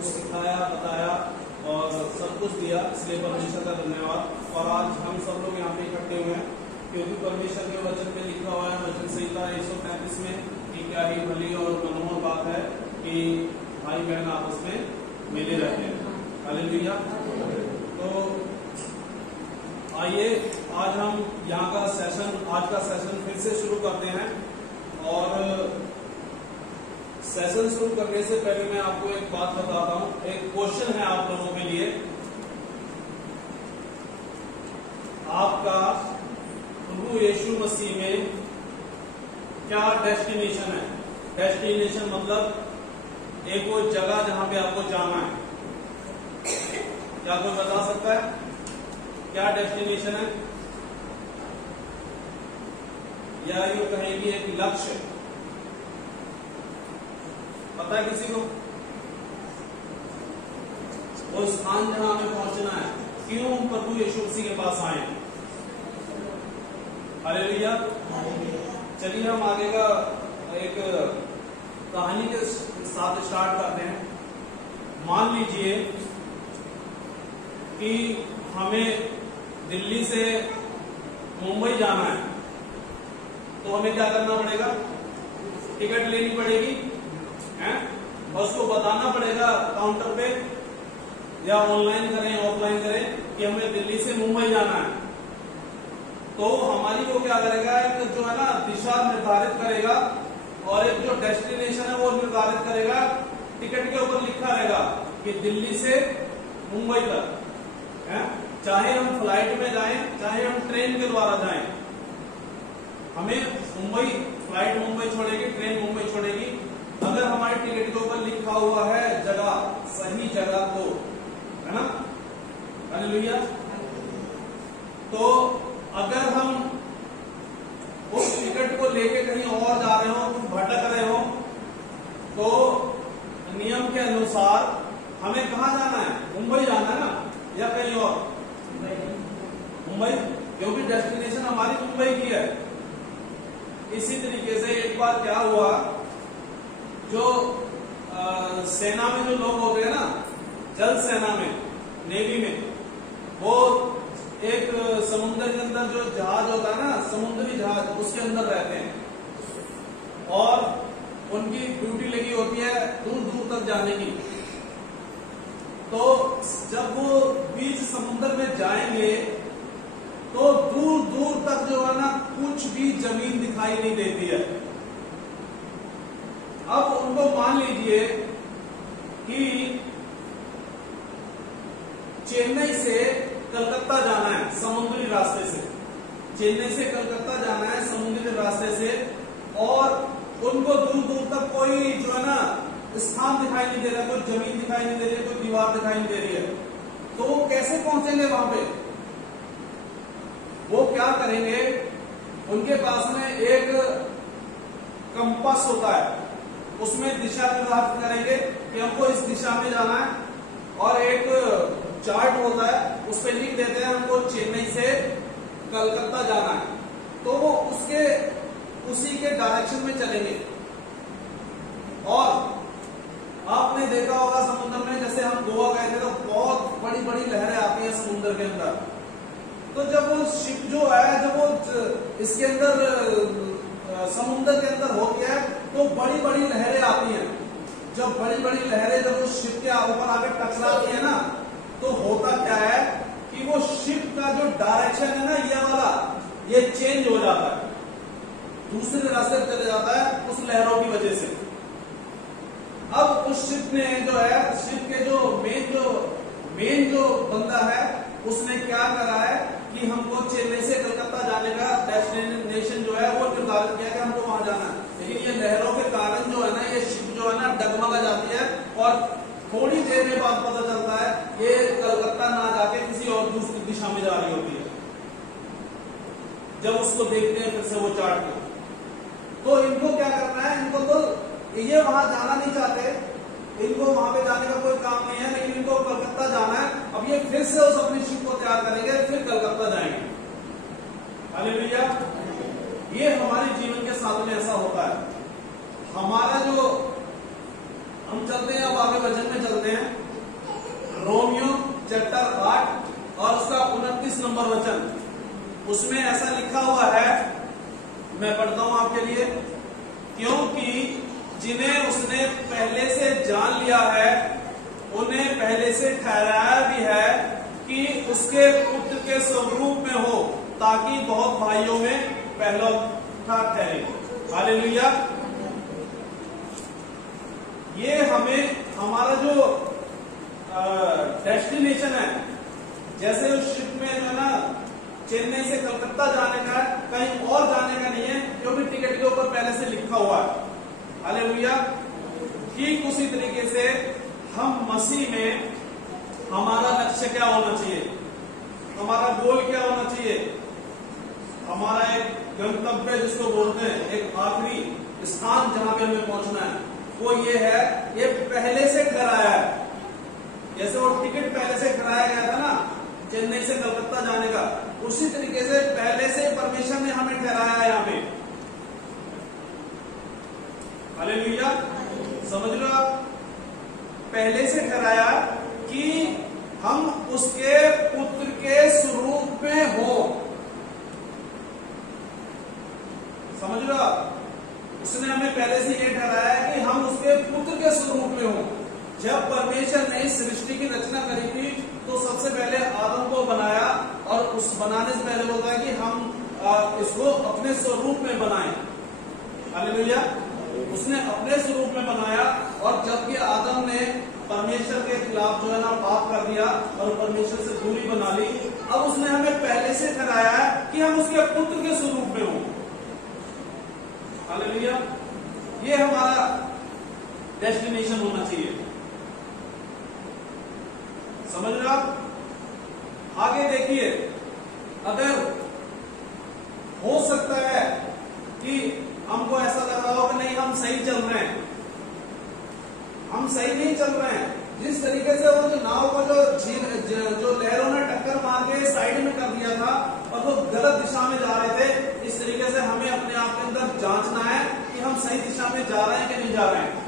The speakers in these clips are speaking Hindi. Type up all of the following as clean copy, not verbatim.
कुछ सिखाया, बताया और सब कुछ दिया, इसलिए परमेश्वर का धन्यवाद। और आज हम सब लोग यहाँ पे इकट्ठे हुए हैं क्योंकि परमेश्वर के वचन में लिखा हुआ है, वचन संहिता 135 में, कि क्या ही भली और मनोहर बात है कि भाई बहन आपस में मिले रहते हैं। हालेलुया। तो आइए आज हम यहाँ का सेशन, आज का सेशन फिर से शुरू करते हैं। और सेशन शुरू करने से पहले मैं आपको एक बात बताता हूँ। एक क्वेश्चन है आप लोगों के लिए। आपका प्रभु यीशु मसीह में क्या डेस्टिनेशन है? डेस्टिनेशन मतलब एक वो जगह जहां पे आपको जाना है। क्या कोई बता सकता है क्या डेस्टिनेशन है? या यूं कहें कि एक लक्ष्य पता है किसी को? वो स्थान जहां हमें पहुंचना है, क्यों प्रभु यीशु मसीह के पास आए? हालेलुया। चलिए हम आगे का एक कहानी के साथ स्टार्ट करते हैं। मान लीजिए कि हमें दिल्ली से मुंबई जाना है, तो हमें क्या करना पड़ेगा? टिकट लेनी पड़ेगी है? और उसको बताना पड़ेगा काउंटर पे, या ऑनलाइन करें ऑफलाइन करें कि हमें दिल्ली से मुंबई जाना है। तो हमारी वो क्या करेगा, एक जो है ना दिशा निर्धारित करेगा और एक जो डेस्टिनेशन है वो निर्धारित करेगा। टिकट के ऊपर लिखा रहेगा कि दिल्ली से मुंबई तक है। चाहे हम फ्लाइट में जाएं, चाहे हम ट्रेन के द्वारा जाएं, हमें मुंबई, फ्लाइट मुंबई छोड़ेगी, ट्रेन मुंबई छोड़ेगी। अगर हमारे टिकट के ऊपर लिखा हुआ है जगह, सही जगह, तो है ना। हालेलुया। तो अगर हम उस टिकट को लेके कहीं और जा रहे हो, भटक रहे हो, तो नियम के अनुसार हमें कहाँ जाना है? मुंबई जाना है ना, या कहीं और? मुंबई, क्योंकि डेस्टिनेशन हमारी मुंबई की है। इसी तरीके से एक बार क्या हुआ, जो सेना में जो लोग होते हैं ना, जल सेना में, नेवी में, वो एक समुद्र के अंदर जो जहाज होता है ना, समुद्री जहाज, उसके अंदर रहते हैं और उनकी ड्यूटी लगी होती है दूर दूर तक जाने की। तो जब वो बीच समुद्र में जाएंगे तो दूर दूर तक जो है ना कुछ भी जमीन दिखाई नहीं देती है। अब उनको मान लीजिए कि चेन्नई से कलकत्ता जाना है समुद्री रास्ते से, चेन्नई से कलकत्ता जाना है समुद्री रास्ते से, और उनको दूर दूर तक कोई जो है ना स्थान दिखाई नहीं दे रहा, कोई जमीन दिखाई नहीं दे रही है, कोई दीवार दिखाई नहीं दे रही है। तो वो कैसे पहुंचेंगे वहां पे? वो क्या करेंगे, उनके पास में एक कंपास होता है, उसमें दिशा निर्धारित करेंगे कि हमको इस दिशा में जाना है, और एक चार्ट होता है उस पर लिख देते हैं हमको चेन्नई से कलकत्ता जाना है, तो वो उसके उसी के डायरेक्शन में चलेंगे। और आपने देखा होगा समुद्र में, जैसे हम गोवा गए थे तो बहुत बड़ी बड़ी लहरें आती हैं समुद्र के अंदर। तो जब वो शिप जो है, जब वो इसके अंदर समुद्र के अंदर होती है तो बड़ी बड़ी लहरें आती हैं। जब बड़ी बड़ी लहरें जब उस शिप के ऊपर आके टकराती है ना, तो होता क्या है कि वो शिप का जो डायरेक्शन है ना, ये वाला, ये चेंज हो जाता है, दूसरे रास्ते पे चले जाता है उस लहरों की वजह से। अब उस शिप ने जो है, शिप के जो मेन जो बंदा है, उसने क्या करा है कि हमको चेन्नई से कलकत्ता जाने का डेस्टिनेशन जो है वो निर्धारित किया कि हमको वहां जाना है। लेकिन ये लहरों के कारण जो है ना, ये शिप जो है ना डगमगा जाती है, और थोड़ी देर के बाद पता चलता है ये कलकत्ता ना जाके किसी और दूसरी दिशा में जा रही होती है। जब उसको देखते हैं फिर से वो चार्ट को, तो इनको क्या करना है, इनको तो ये वहां जाना नहीं चाहते, इनको वहां पे जाने का कोई काम नहीं है, लेकिन इनको कलकत्ता जाना है। अब ये फिर से उस अपनी शिप को तैयार करेंगे, फिर कलकत्ता जाएंगे। हालेलुया। ये हमारे जीवन के साथ में ऐसा होता है। हमारा जो हम चलते हैं, अब आगे वचन में चलते हैं, रोमियो चैप्टर 8 और उसका 29 नंबर वचन, उसमें ऐसा लिखा हुआ है, मैं पढ़ता हूं आपके लिए। क्योंकि जिन्हें उसने पहले से जान लिया है उन्हें पहले से ठहराया भी है कि उसके पुत्र के स्वरूप में हो, ताकि बहुत भाइयों में पहलौठा ठहरे। हालेलुया। ये हमें हमारा जो डेस्टिनेशन है, जैसे उस शिप में जो है ना चेन्नई से कलकत्ता जाने का है, कहीं और जाने का नहीं है, क्योंकि टिकट के ऊपर पहले से लिखा हुआ है। हालेलुया। ठीक उसी तरीके से हम मसीह में हमारा लक्ष्य क्या होना चाहिए, हमारा गोल क्या होना चाहिए, हमारा एक गंतव्य जिसको बोलते हैं, एक आखिरी स्थान जहां पे हमें पहुंचना है, वो ये है, ये पहले से कराया है। जैसे वो टिकट पहले से कराया गया था ना चेन्नई से कलकत्ता जाने का, उसी तरीके से पहले से परमेश्वर ने हमें ठहराया है यहाँ पे। हालेलुया। समझ लो आप, पहले से ठहराया कि हम उसके पुत्र के स्वरूप में हो। समझ लो आप, उसने हमें पहले से ये ठहराया है कि हम उसके पुत्र के स्वरूप में हो। जब परमेश्वर ने इस सृष्टि की रचना करी थी तो सबसे पहले आदम को बनाया, और उस बनाने से पहले होता है कि हम इसको अपने स्वरूप में बनाएं। हालेलुया। उसने अपने स्वरूप में बनाया, और जबकि आदम ने परमेश्वर के खिलाफ जो है ना पाप कर दिया और परमेश्वर से दूरी बना ली, अब उसने हमें पहले से ठहराया है कि हम उसके पुत्र के स्वरूप में हों। हालेलुया। ये हमारा डेस्टिनेशन होना चाहिए। समझ रहे आप? आगे देखिए, अगर हो सकता है कि हमको ऐसा लग रहा हो कि नहीं हम सही चल रहे हैं, हम सही नहीं चल रहे हैं, जिस तरीके से वो जो नाव को जो लहरों ने टक्कर मार के साइड में कर दिया था और वो गलत दिशा में जा रहे थे, इस तरीके से हमें अपने आप के अंदर जांचना है कि हम सही दिशा में जा रहे हैं कि नहीं जा रहे हैं।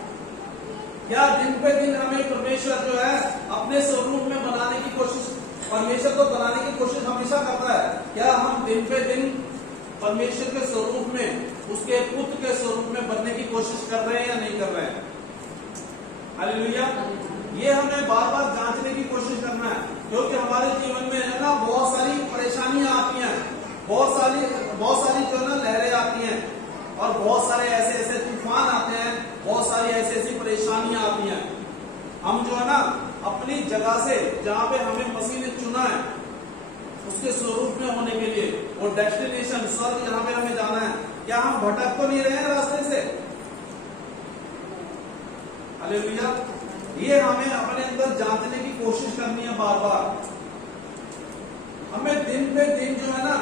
क्या दिन पे दिन हमें परमेश्वर जो है अपने स्वरूप में बनाने की कोशिश, परमेश्वर को बनाने की कोशिश हमेशा करता है, क्या हम दिन पे दिन परमेश्वर के स्वरूप में, उसके पुत्र के स्वरूप में बनने की कोशिश कर रहे हैं या नहीं कर रहे हैं? हालेलुया। ये हमें बार बार जांचने की कोशिश करना है, क्योंकि हमारे जीवन में है ना बहुत सारी परेशानियां आती हैं, बहुत सारी जो है ना लहरें आती हैं, और बहुत सारे ऐसे तूफान आते हैं, बहुत सारी ऐसी परेशानियां आती हैं। हम जो है ना अपनी जगह से, जहां पे हमें मसीह ने चुना है उसके स्वरूप में होने के लिए, वो डेस्टिनेशन स्वर्ग जहां पे हमें जाना है, क्या हम भटक तो नहीं रहे हैं रास्ते से? हालेलुया। ये हमें अपने अंदर जांचने की कोशिश करनी है बार बार। हमें दिन पे दिन जो है ना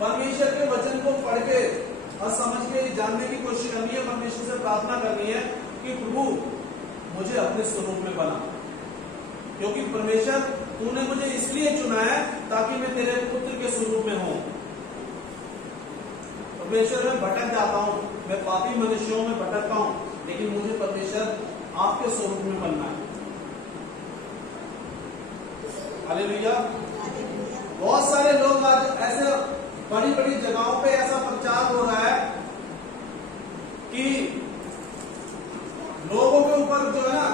परमेश्वर के वचन को पढ़ के और समझ के जानने की कोशिश करनी है, परमेश्वर से प्रार्थना करनी है कि प्रभु मुझे अपने स्वरूप में बना, क्योंकि परमेश्वर तूने मुझे इसलिए चुना है ताकि मैं तेरे पुत्र के स्वरूप में हूं। परमेश्वर मैं भटक जाता हूं, मैं पापी मनुष्यों में भटकता हूं, लेकिन मुझे परमेश्वर आपके स्वरूप में बनना है। हालेलुया। बहुत सारे लोग आज ऐसे बड़ी बड़ी जगहों पे ऐसा प्रचार हो रहा है कि लोगों के ऊपर जो है ना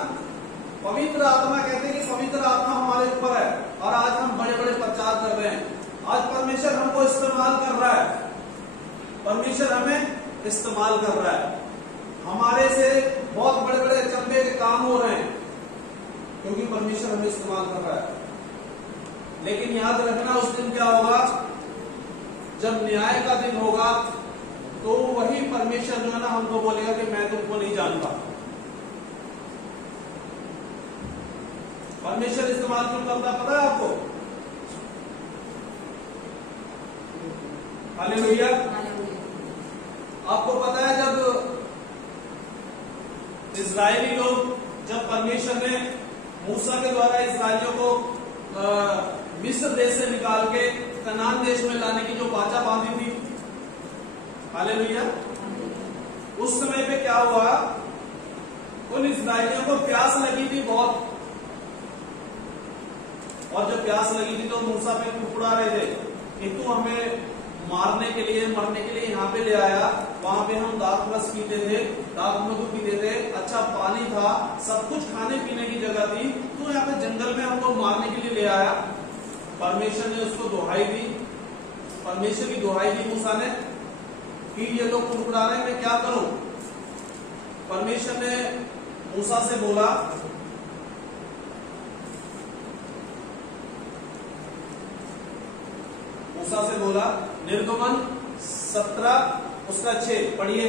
पवित्र आत्मा, कहते हैं कि पवित्र आत्मा हमारे ऊपर है, और आज हम बड़े बड़े प्रचार कर रहे हैं। आज परमेश्वर हमको इस्तेमाल कर रहा है, परमेश्वर हमें इस्तेमाल कर रहा है, हमारे से बहुत बड़े बड़े अचंभे के काम हो रहे हैं, क्योंकि परमेश्वर हमें इस्तेमाल कर रहा है। लेकिन याद रखना, उस दिन क्या होगा, जब न्याय का दिन होगा, तो वही परमेश्वर जो है ना हमको बोलेगा कि मैं तुमको नहीं जानता। परमेश्वर इस्तेमाल क्यों करता पता है आपको? हालेलुया। आपको पता है जब इस्राएली लोग, जब परमेश्वर ने मूसा के द्वारा इस्राएलियों को मिस्र देश से निकाल के कनान देश में लाने की जो वाचा बांधी थी, हालेलुया, उस समय पे क्या हुआ, उन इस्राएलियों को प्यास लगी थी बहुत, और जब प्यास लगी थी तो मूसा पे कुड़कुड़ा रहे थे कि तू हमें मारने के लिए मरने के लिए यहाँ पे ले आया, वहां पे हम दाख रस पीते थे, दाख मधु पीते थे, अच्छा पानी था, सब कुछ खाने पीने की जगह थी, तू यहाँ पे जंगल में हमको मारने के लिए ले आया। परमेश्वर ने उसको दुहाई दी, परमेश्वर की दुहाई दी मूसा ने कि ये लोग कुड़कुड़ा रहे हैं, मैं क्या करूं। परमेश्वर ने मूसा से बोला, मूसा से बोला, निर्गमन 17 उसका 6 पढ़िए,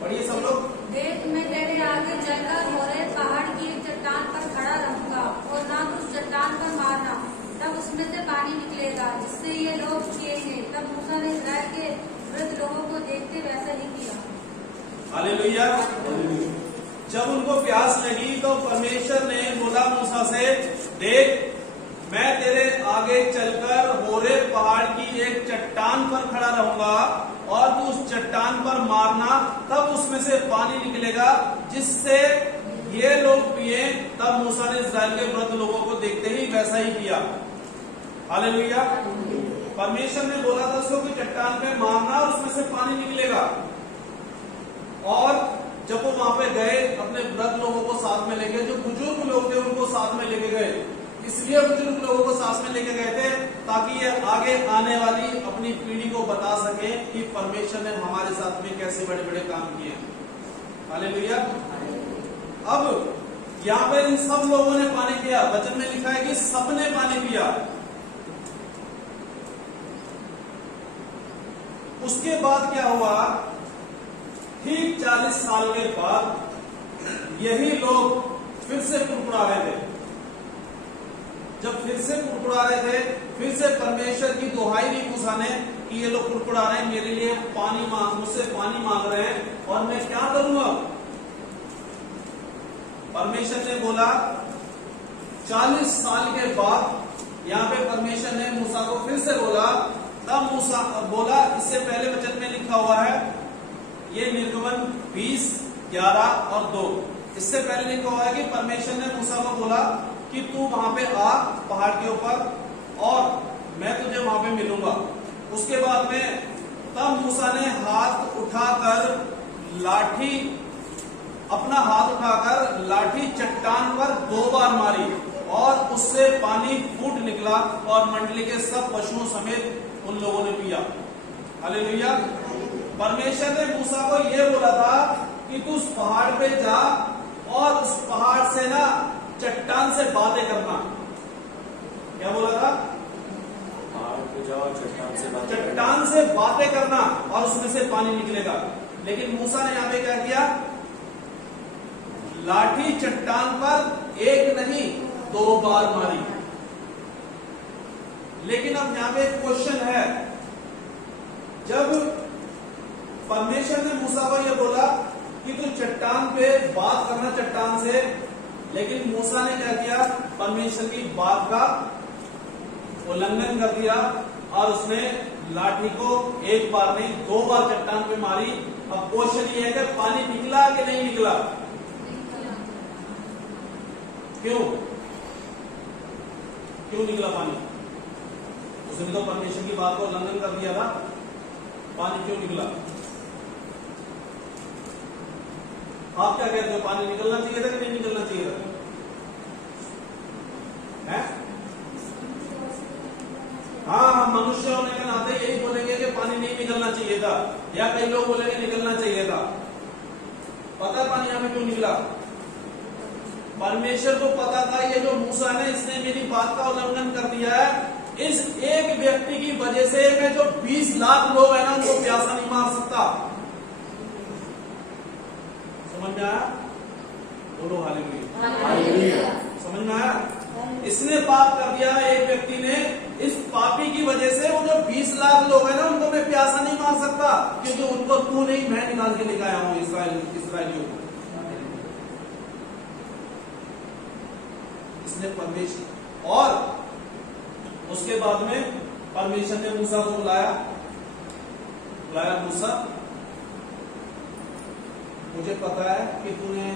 पढ़िए सब लोग। देख मैं तेरे आगे चलकर होरेब पहाड़ की एक चट्टान पर खड़ा रहूंगा और ना उस चट्टान पर मारना, तब उसमें से पानी निकलेगा जिससे ये लोग पिएंगे। तब मूसा ने इस्राएल के वृद्ध लोगों को देखते वैसा ही किया। हालेलुया। जब उनको प्यास लगी तो परमेश्वर ने बोला मूसा से, देख मैं तेरे आगे चलकर होरेब पहाड़ की एक चट्टान पर खड़ा रहूंगा और तू उस चट्टान पर मारना, तब उसमें से पानी निकलेगा जिससे ये लोग पिए। तब मूसा ने इस्राएल के वृद्ध लोगों को देखते ही वैसा ही किया। हालेलुया। परमेश्वर ने बोला था उसको कि चट्टान पे मारना और उसमें से पानी निकलेगा। और जब वो वहां पे गए, अपने वृद्ध लोगों को साथ में लेके, जो बुजुर्ग लोग थे उनको साथ में लेके गए, इसलिए बुजुर्ग लोगों को साथ में लेके गए थे ताकि ये आगे आने वाली अपनी पीढ़ी को बता सके कि परमेश्वर ने हमारे साथ में कैसे बड़े बड़े काम किए। हालेलुया। अब यहाँ पे इन सब लोगों ने पानी पिया, वचन में लिखा है कि सबने पानी पिया। उसके बाद क्या हुआ, ठीक 40 साल के बाद यही लोग फिर से कुड़कुड़ा रहे थे। जब फिर से कुड़कुड़ा रहे थे, फिर से परमेश्वर की दुहाई दी मूसा ने कि ये लोग कुड़कुड़ा रहे हैं, मेरे लिए पानी मुझसे पानी मांग रहे हैं और मैं क्या करूंगा। परमेश्वर ने बोला, 40 साल के बाद यहाँ पे परमेश्वर ने मूसा को फिर से बोला। तब मूसा बोला, इससे पहले वचन में लिखा हुआ है, ये निर्गमन 20, 11 और 2, इससे पहले लिखा हुआ है कि परमेश्वर ने मूसा को बोला कि तू वहां पे आ पहाड़ के ऊपर और मैं तुझे वहां पे मिलूंगा। उसके बाद में तब मूसा ने हाथ उठाकर लाठी, अपना हाथ उठाकर लाठी चट्टान पर 2 बार मारी और उससे पानी फूट निकला और मंडली के सब पशुओं समेत उन लोगों ने पिया। हालेलुया। परमेश्वर ने मूसा को यह बोला था कि तू उस पहाड़ पे जा और उस पहाड़ से ना चट्टान से बातें करना। क्या बोला था? पहाड़ पे जाओ, चट्टान से बातें करना और उसमें से पानी निकलेगा। लेकिन मूसा ने यहाँ पे क्या किया, लाठी चट्टान पर एक नहीं 2 बार मारी। लेकिन अब यहाँ पे एक क्वेश्चन है, जब परमेश्वर ने मूसा को यह बोला कि तू चट्टान पे बात करना चट्टान से, लेकिन मूसा ने क्या किया, परमेश्वर की बात का उल्लंघन कर दिया और उसने लाठी को 1 बार नहीं 2 बार चट्टान पे मारी। अब क्वेश्चन ये है कि पानी निकला कि नहीं निकला? क्यों निकला पानी? उसने तो परमेश्वर की बात को उल्लंघन कर दिया था, पानी क्यों निकला? आप क्या कहते हो, पानी निकलना चाहिए था कि नहीं निकलना चाहिए था? है? हाँ, मनुष्य होने के नाते यही बोलेंगे कि पानी नहीं निकलना चाहिए था, या कई लोग बोलेंगे निकलना चाहिए था। पता है पानी हमें क्यों निकला? परमेश्वर को पता था ये जो मूसा ने, इसने मेरी बात का उल्लंघन कर दिया है, इस एक व्यक्ति की वजह से मैं जो 20 लाख लोग हैं ना उनको प्यासा नहीं मार सकता। समझ में आया? बोलो हालेलुया। समझ में आया? इसने पाप कर दिया एक व्यक्ति ने, इस पापी की वजह से वो जो 20 लाख लोग हैं ना उनको मैं प्यासा नहीं मार सकता, क्योंकि उनको तू नहीं मैं निकाल के लेकर आया हूं इसराइलियों को। इसने परमेश्वर, और उसके बाद में परमेश्वर ने मूसा को बुलाया, मूसा मुझे पता है कि तूने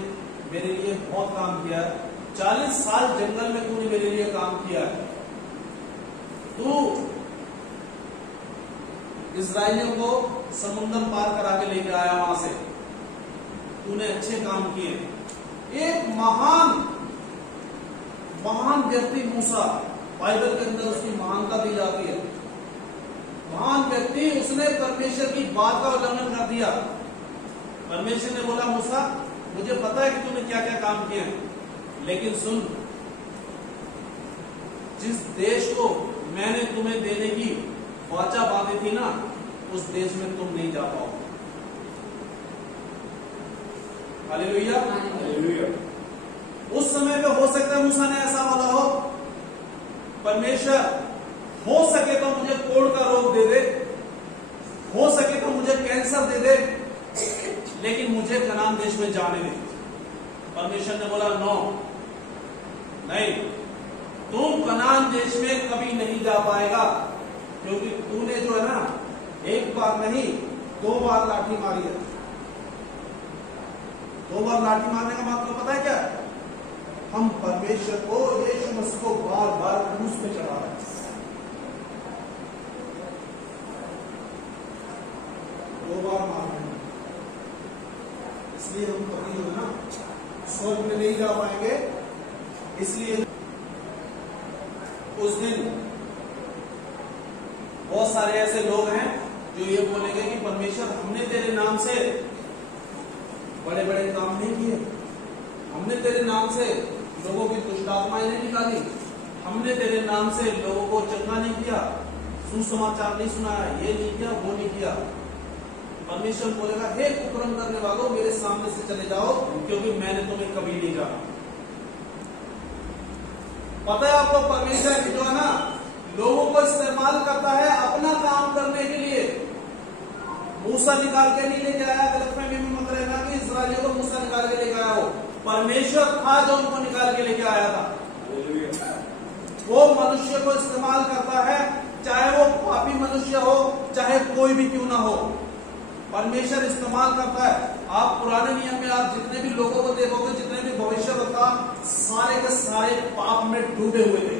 मेरे लिए बहुत काम किया है, 40 साल जंगल में तूने मेरे लिए काम किया है, तू इस्राएलियों को समुद्र पार करा के लेके आया, वहां से तूने अच्छे काम किए। एक महान व्यक्ति मूसा, बाइबल के अंदर उसकी महानता दी जाती है। महान व्यक्ति, उसने परमेश्वर की बात का उल्लंघन कर दिया। परमेश्वर ने बोला, मूसा मुझे पता है कि तूने क्या क्या काम किए हैं, लेकिन सुन, जिस देश को मैंने तुम्हें देने की वाचा बांधी थी ना, उस देश में तुम नहीं जा पाओगे। हालेलुया। हालेलुया। उस समय पे हो सकता है मूसा ने ऐसा बोला हो, परमेश्वर हो सके तो मुझे कोढ़ का रोग दे दे, हो सके तो मुझे कैंसर दे दे, लेकिन मुझे कनान देश में जाने दे। परमेश्वर ने बोला, नो, नहीं, तुम कनान देश में कभी नहीं जा पाएगा, क्योंकि तूने जो है ना, एक बार नहीं 2 बार लाठी मारी है। 2 बार लाठी मारने का मतलब पता है क्या? हम परमेश्वर को, यीशु मसीह को बार बार क्रूस पे चढ़ा रहे हैं। 2 बार मार रहे हैं, इसलिए हम कभी जो है ना स्वर्ग में नहीं जा पाएंगे। इसलिए उस दिन बहुत सारे ऐसे लोग हैं जो ये बोलेंगे कि परमेश्वर, हमने तेरे नाम से बड़े बड़े काम नहीं किए, हमने तेरे नाम से लोगों की दुष्ट आत्माएं नहीं निकाली, हमने तेरे नाम से लोगों को चंगा नहीं किया, सुसमाचार नहीं सुनाया, ये नहीं किया, वो नहीं किया। परमेश्वर बोलेगा, हे कुकर्म करने वालों, मेरे सामने से चले जाओ, क्योंकि मैंने तुम्हें कभी नहीं जाना। पता है आपको, परमेश्वर जो है ना, लोगों को इस्तेमाल करता है अपना काम करने के लिए। मूसा निकाल के नहीं लेके आया, गलतफहमी में मत रहना कि इस्राएलियों को मूसा निकाल के लेके आया हो। परमेश्वर था जो उनको निकाल के लेके आया था। वो मनुष्य को इस्तेमाल करता है, चाहे वो पापी मनुष्य हो, चाहे कोई भी क्यों ना हो, परमेश्वर इस्तेमाल करता है। आप पुराने नियम में आप जितने भी लोगों को देखोगे, जितने भी भविष्यवक्ता, सारे के सारे पाप में डूबे हुए थे।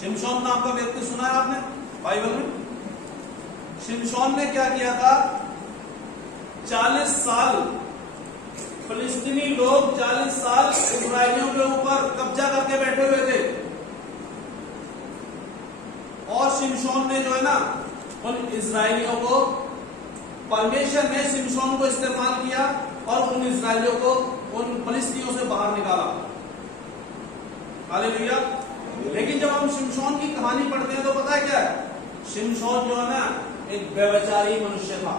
शिमशोन नाम का व्यक्ति सुना है आपने बाइबल में? शिमशोन ने क्या किया था? 40 साल फिलिस्तीनी लोग 40 साल इस्राएलियों के ऊपर कब्जा करके बैठे हुए थे, और शिमशोन ने जो है ना, उन इस्राएलियों को, परमेश्वर ने शिमशोन को इस्तेमाल किया और उन इस्राएलियों को उन फिलिस्तीनियों से बाहर निकाला। हालेलुया। लेकिन जब हम शिमशोन की कहानी पढ़ते हैं तो पता है क्या है? शिमशोन जो है ना, एक व्यभिचारी मनुष्य था,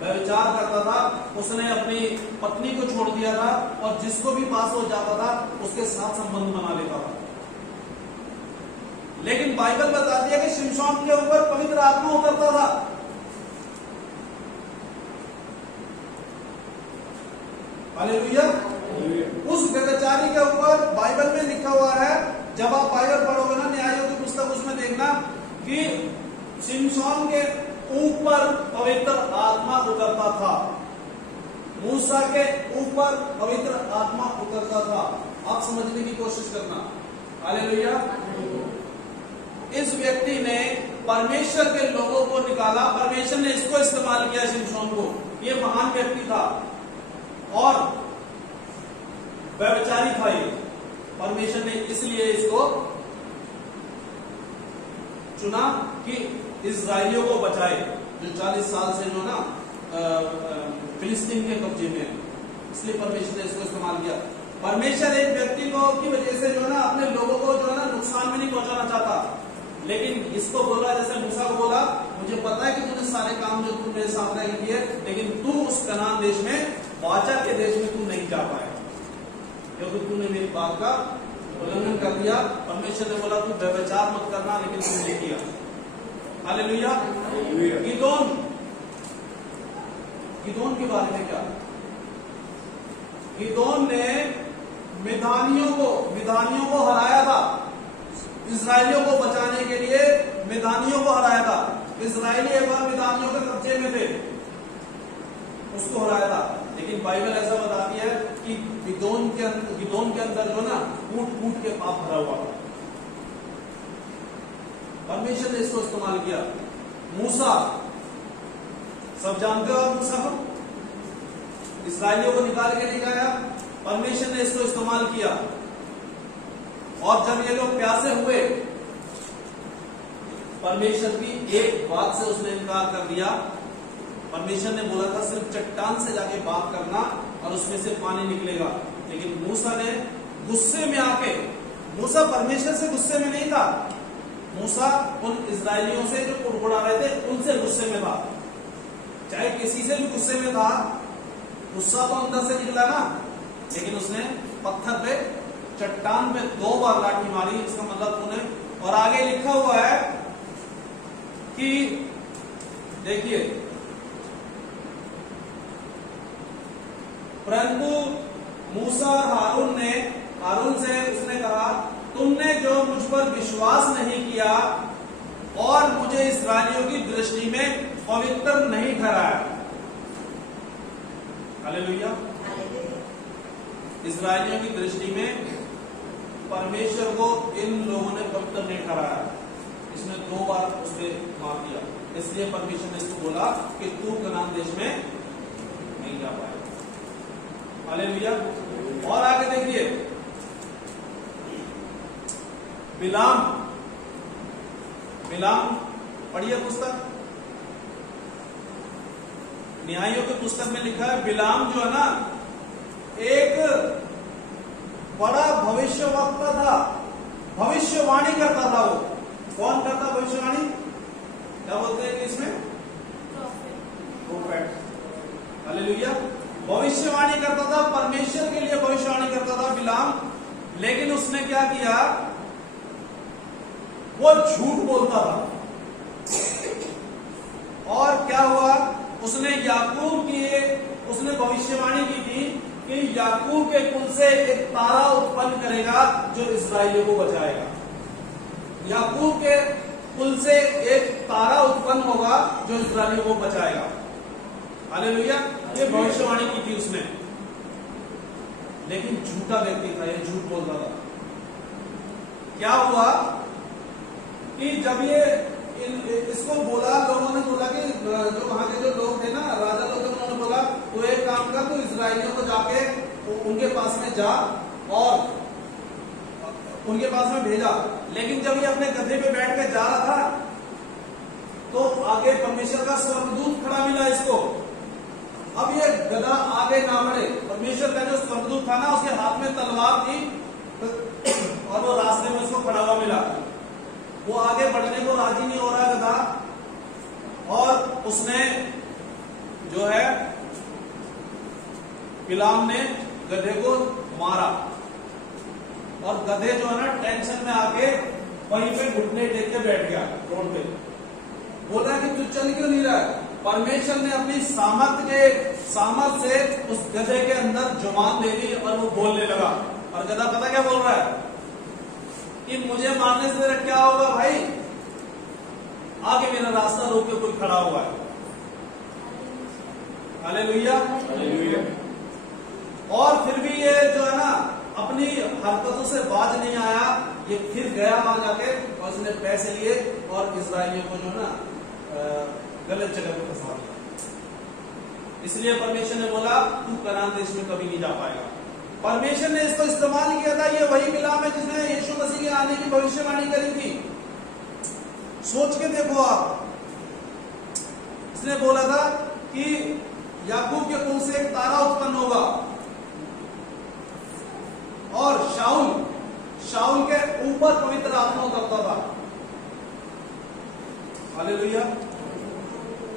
व्यभिचार करता था। उसने अपनी पत्नी को छोड़ दिया था और जिसको भी पास हो जाता था उसके साथ संबंध बना लेता था। लेकिन बाइबल बताती है कि शिमशोन के ऊपर पवित्र आत्मा उतरता था। हालेलुया। उस व्यभिचारी के ऊपर बाइबल में लिखा हुआ है, जब आप बाइबल पढ़ोगे ना, न्यायों की पुस्तक, उसमें देखना कि शिमशोन के ऊपर पवित्र आत्मा उतरता था, मूसा के ऊपर पवित्र आत्मा उतरता था। आप समझने की कोशिश करना। हालेलुया। इस व्यक्ति ने परमेश्वर के लोगों को निकाला, परमेश्वर ने इसको इस्तेमाल किया, शिमशोन को। ये महान व्यक्ति था और व्यभिचारी था ये। परमेश्वर ने इसलिए इसको चुना कि इस्राएलियों को बचाए, जो 40 साल से जो ना फिलिस्तीन के कब्जे में है। इसलिए परमेश्वर ने इसको इस्तेमाल किया। परमेश्वर एक व्यक्ति को की वजह से जो है ना, अपने लोगों को जो है ना नुकसान में नहीं पहुंचाना चाहता, लेकिन इसको बोला, जैसे मूसा को बोला, मुझे पता है कि तूने सारे काम जो तू मेरे साथ रह किए, लेकिन तू उस कनान देश में, वाचा के देश में तू नहीं जा पाएगा, क्योंकि तूने मेरी बात का उल्लंघन कर दिया। परमेश्वर ने बोला, तू व्यभिचार मत करना, लेकिन तूने किया। हालेलुया। गिदोन के बारे में क्या? गिदोन ने मिधानियों को हराया था। इस्राएलियों को बचाने के लिए मिधानियों को हराया था। इस्राएली एक बार मिधानियों के कब्जे में थे, उसको हराया था। लेकिन बाइबल ऐसा बताती है कि गिदोन के अंदर जो ना कूट के पाप भरा हुआ था, परमेश्वर ने इसको इस्तेमाल किया। मूसा, सब जानते हो आप मूसा को, इसराइलियों को निकाल के नहीं गया, परमेश्वर ने इसको इस्तेमाल किया। और जब ये लोग प्यासे हुए, परमेश्वर की एक बात से उसने इनकार कर दिया। परमेश्वर ने बोला था सिर्फ चट्टान से जाके बात करना और उसमें से पानी निकलेगा। लेकिन मूसा ने गुस्से में आके, मूसा परमेश्वर से गुस्से में नहीं था, मूसा उन इजरायलियों से जो कुड़कुड़ा रहे थे उनसे गुस्से में था। चाहे किसी से भी गुस्से में था, गुस्सा तो अंदर से निकला ना। लेकिन उसने पत्थर पे, चट्टान पे 2 बार लाठी मारी। इसका मतलब उन्हें, और आगे लिखा हुआ है कि देखिए, परंतु मूसा और हारून से उसने कहा, तुमने जो मुझ पर विश्वास नहीं किया और मुझे इस्राएलियों की दृष्टि में पवित्र नहीं ठहराया। हालेलुया। इस्राएलियों की दृष्टि में परमेश्वर को इन लोगों ने पवित्र नहीं ठहराया। इसने 2 बार उसे मार दिया। इसलिए परमेश्वर ने इसको बोला कि तू कनान देश में नहीं जा पाएगा। हालेलुया। और आगे देखिए, बिलाम पढ़िए पुस्तक, न्यायों की पुस्तक में लिखा है, बिलाम जो है ना एक बड़ा भविष्यवक्ता था, भविष्यवाणी करता था। वो कौन करता भविष्यवाणी? क्या बोलते हैं इसमें? प्रोफेट। हालेलुया। भविष्यवाणी करता था, परमेश्वर के लिए भविष्यवाणी करता था बिलाम। लेकिन उसने क्या किया? वो झूठ बोलता था। और क्या हुआ? उसने उसने भविष्यवाणी की थी कि याकूब के कुल से एक तारा उत्पन्न करेगा जो इस्राएलियों को बचाएगा। याकूब के कुल से एक तारा उत्पन्न होगा जो इस्राएलियों को बचाएगा। हालेलुया। ये भविष्यवाणी की थी उसने। लेकिन झूठा व्यक्ति था, ये झूठ बोलता था। क्या हुआ कि जब ये इसको बोला, लोगों ने बोला कि जो वहां के जो लोग थे ना, राजा लोग, उन्होंने बोला तो एक काम कर, तू इस्राएलियों को जाके उनके पास में जा और उनके पास में भेजा। लेकिन जब ये अपने गधे पे बैठ के जा रहा था तो आगे परमेश्वर का स्वर्गदूत खड़ा मिला इसको। अब ये गधा आगे ना बढ़े। परमेश्वर का जो स्वर्गदूत था ना, उसके हाथ में तलवार थी और वो रास्ते में उसको खड़ा हुआ मिला। वो आगे बढ़ने को राजी नहीं हो रहा गधा, और उसने जो है बिलाम ने गधे को मारा। और गधे जो है ना टेंशन में आके वहीं पे घुटने टेक के बैठ गया रोड पे। बोल रहा है कि तू चल क्यों नहीं रहा है? परमेश्वर ने अपनी सामर्थ से उस गधे के अंदर जुबान दे दी और वो बोलने लगा। और गधा पता क्या बोल रहा है कि मुझे मारने से तेरा क्या होगा भाई? आगे मेरा रास्ता रोक के कोई खड़ा हुआ है। हालेलुया। और फिर भी ये जो है ना अपनी हरकतों से बाज नहीं आया। ये फिर गया वहां जाके और उसने पैसे लिए और इस्राएलियों को जो है ना गलत जगह पर फंसा दिया। इसलिए परमेश्वर ने बोला तू कनान देश में कभी नहीं जा पाएगा। परमेश्वर ने इसको इस्तेमाल किया था। ये वही बिलाम है जिसने यीशु मसीह के आने की भविष्यवाणी करी थी। सोच के देखो आप, इसने बोला था कि याकूब के कुल से एक तारा उत्पन्न होगा। और शाऊल के ऊपर पवित्र आत्मा उतरता था। हालेलुया।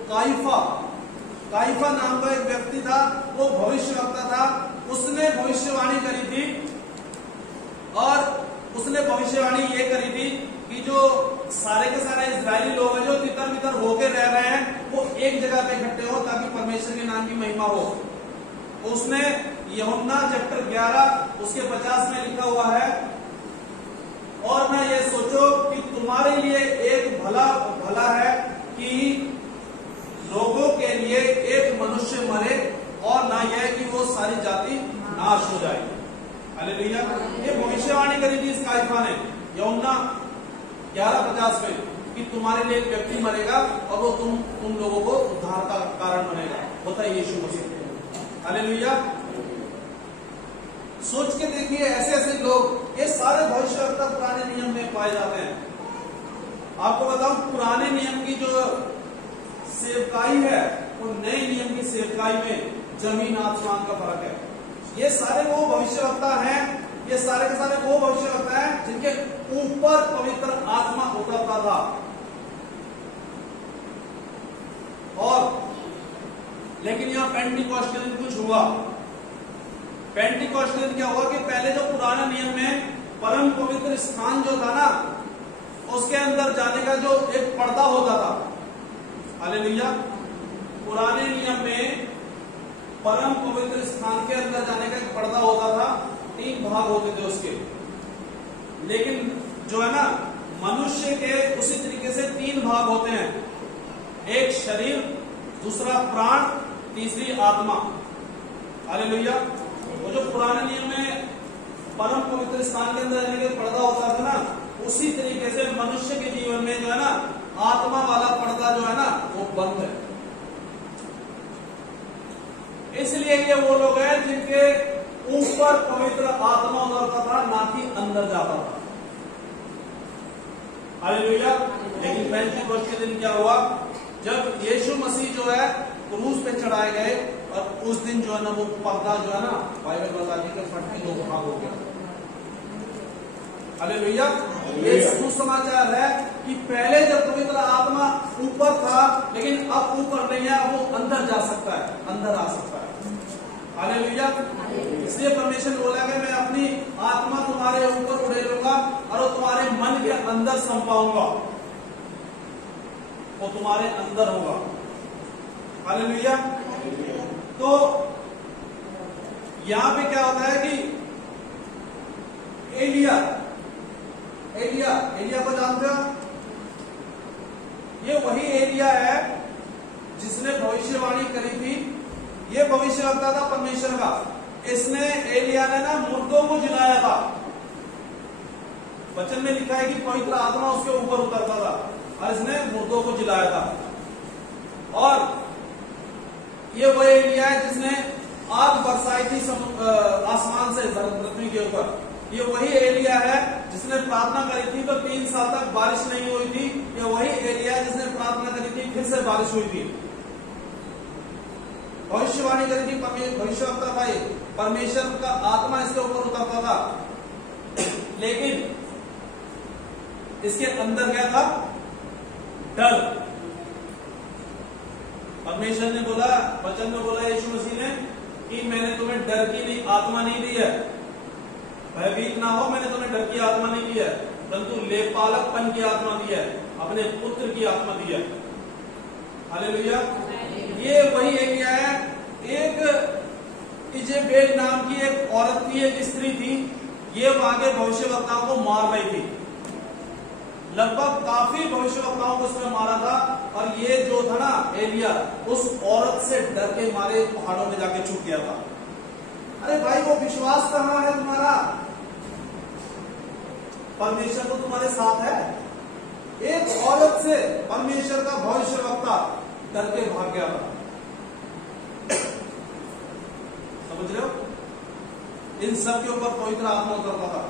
काइफा नाम का एक व्यक्ति था, वो भविष्यवक्ता था। उसने भविष्यवाणी करी थी और उसने भविष्यवाणी ये करी थी कि जो सारे के सारे इजरायली लोग हैं जो तितर बितर होके रह रहे हैं, वो एक जगह पे इकट्ठे हो ताकि परमेश्वर के नाम की महिमा हो। उसने यूहन्ना चैप्टर 11 उसके 50 में लिखा हुआ है, और मैं ये सोचो कि तुम्हारे लिए एक भला है कि लोगों के लिए एक मनुष्य मनुष्य मरे और ना यह कि वो सारी जाति नाश हो जाएगी। हालेलुया। ये भविष्यवाणी करी थी इस काइफा ने यूहन्ना 11:50 में कि तुम्हारे लिए एक व्यक्ति मरेगा और वो तुम लोगों को उद्धार का कारण बनेगा, होता है यीशु मसीह। हालेलुया। सोच के देखिए, ऐसे ऐसे लोग, ये सारे भविष्यवक्ता पुराने नियम में पाए जाते हैं। आपको बताऊं, पुराने नियम की जो सेवकाई है वो नए नियम की सेवकाई में जमीन आसमान का फर्क है। ये सारे वो भविष्यवक्ता हैं, ये सारे के सारे वो भविष्यवक्ता हैं जिनके ऊपर पवित्र आत्मा उतरता था। और लेकिन यहां पेंटिकॉस्ट के दिन कुछ हुआ। पेंटिकॉस्ट के दिन क्या हुआ कि पहले जो पुराने नियम में परम पवित्र स्थान जो था ना, उसके अंदर जाने का जो एक पर्दा होता था। हालेलुया। पुराने नियम में परम पवित्र स्थान के अंदर जाने का एक पर्दा होता था, 3 भाग होते थे उसके। लेकिन जो है ना, मनुष्य के उसी तरीके से 3 भाग होते हैं, एक शरीर, दूसरा प्राण, तीसरी आत्मा। हालेलुया। वो जो पुराने नियम में परम पवित्र स्थान के अंदर जाने का पर्दा होता था ना, उसी तरीके से मनुष्य के जीवन में जो है ना, आत्मा वाला पर्दा जो है ना, वो बंद है। इसलिए ये वो लोग हैं जिनके ऊपर पवित्र आत्मा उतरता था, ना कि अंदर जाता था। हालेलुया। लेकिन पेंटिकॉस्ट के दिन क्या हुआ, जब यीशु मसीह जो है क्रूस पे चढ़ाए गए, और उस दिन जो है ना वो पर्दा जो है ना, बाइबल बताती है कि फट के 2 भाग हो गया। हालेलुया। ये सुसमाचार है कि पहले जब पवित्र आत्मा ऊपर था, लेकिन अब ऊपर नहीं है, वो अंदर जा सकता है, अंदर आ सकता है। हालेलुया। इसलिए परमेश्वर बोला कि मैं अपनी आत्मा तुम्हारे ऊपर उड़ेलूंगा और वो तुम्हारे मन के अंदर संपाऊंगा, वो तुम्हारे अंदर होगा। हालेलुया। तो यहां पे क्या होता है कि एलिया को जानते हो? ये वही एलिया है जिसने भविष्यवाणी करी थी। ये भविष्यवक्ता था परमेश्वर का। इसने, एलिया ने ना मुर्दों को जिलाया था। वचन में लिखा है कि पवित्र आत्मा उसके ऊपर उतरता था और इसने मुर्दों को जिलाया था। और ये वह एलिया है जिसने आग बरसाई थी आसमान से पृथ्वी के ऊपर। ये वही एलिया है जिसने प्रार्थना करी थी तो 3 साल तक बारिश नहीं हुई थी। ये वही एलिया है जिसने प्रार्थना करी थी, फिर से बारिश हुई थी। भविष्यवाणी करी थी, भविष्यवक्ता था, परमेश्वर का आत्मा इसके ऊपर उतरता था। लेकिन इसके अंदर क्या था? डर। परमेश्वर ने बोला, वचन में बोला यीशु मसीह ने कि मैंने तुम्हें डर की आत्मा नहीं दी है, भयभीत ना हो, मैंने तुम्हें डर की आत्मा नहीं दी है, परंतु लेपालकपन की आत्मा दी है, अपने पुत्र की आत्मा दी है। हालेलुया। ये वही एलिया है। एक इजेबेल नाम की एक औरत थी, एक स्त्री थी, ये वहां के भविष्यवक्ताओं को मार रही थी। लगभग काफी भविष्यवक्ताओं को उसने मारा था। और ये जो था ना एलिया, उस औरत से डर के मारे पहाड़ों में जाके छुप गया था। अरे भाई, वो विश्वास कहां है तुम्हारा? परमेश्वर तो तुम्हारे साथ है। एक औरत से परमेश्वर का भविष्यवक्ता डर के भाग गया था। समझ रहे हो? इन सब के ऊपर पवित्र आत्मा उतरता था।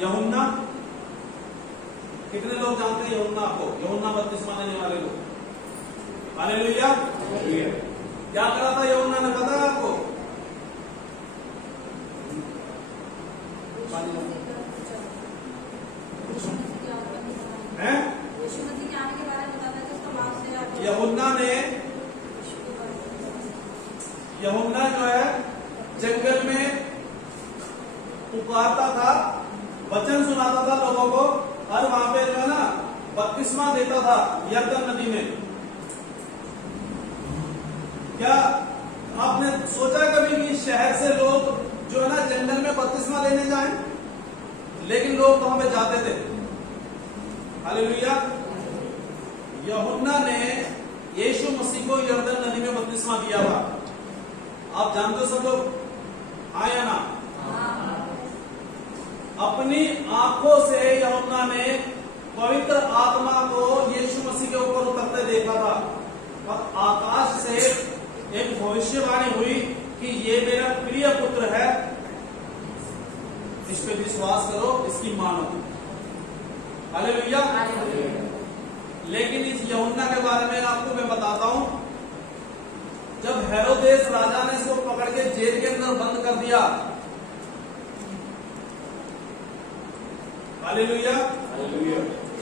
यूहन्ना, कितने लोग जानते हैं यूहन्ना? आपको यूहन्ना बपतिस्मा देने वाले लोग। हालेलुया। क्या करा था यूहन्ना ने, पता है आपको? यूहन्ना जो है जंगल में पुकारता था, वचन सुनाता था लोगों को, और वहां पे जो है ना बपतिस्मा देता था यरदन नदी में। क्या आपने सोचा कभी कि शहर से लोग जो है ना जंगल में बपतिस्मा लेने जाएं? लेकिन लोग वहां पे जाते थे। हालेलुया। यूहन्ना ने यीशु मसीह मसीह को यरदन नदी में बपतिस्मा दिया था। आप जानते हो सब लोग, हाँ या ना? अपनी आंखों से यूहन्ना ने पवित्र आत्मा को यीशु मसीह के ऊपर उतरते देखा था और आकाश से एक भविष्यवाणी हुई कि ये मेरा प्रिय पुत्र है, इस पे विश्वास करो, इसकी मानो। हालेलुया। लेकिन इस यूहन्ना के बारे में आपको मैं बताता हूं, जब हेरोदेस राजा ने इसको पकड़ के जेल के अंदर बंद कर दिया, हालेलुया,